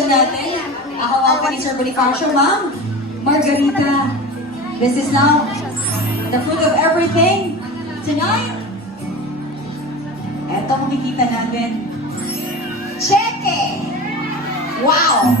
celebration natin. Ako ni Sir Bonifacio, Ma'am Margarita. This is now the fruit of everything. Tonight, eto makikita natin. Cheque! Wow!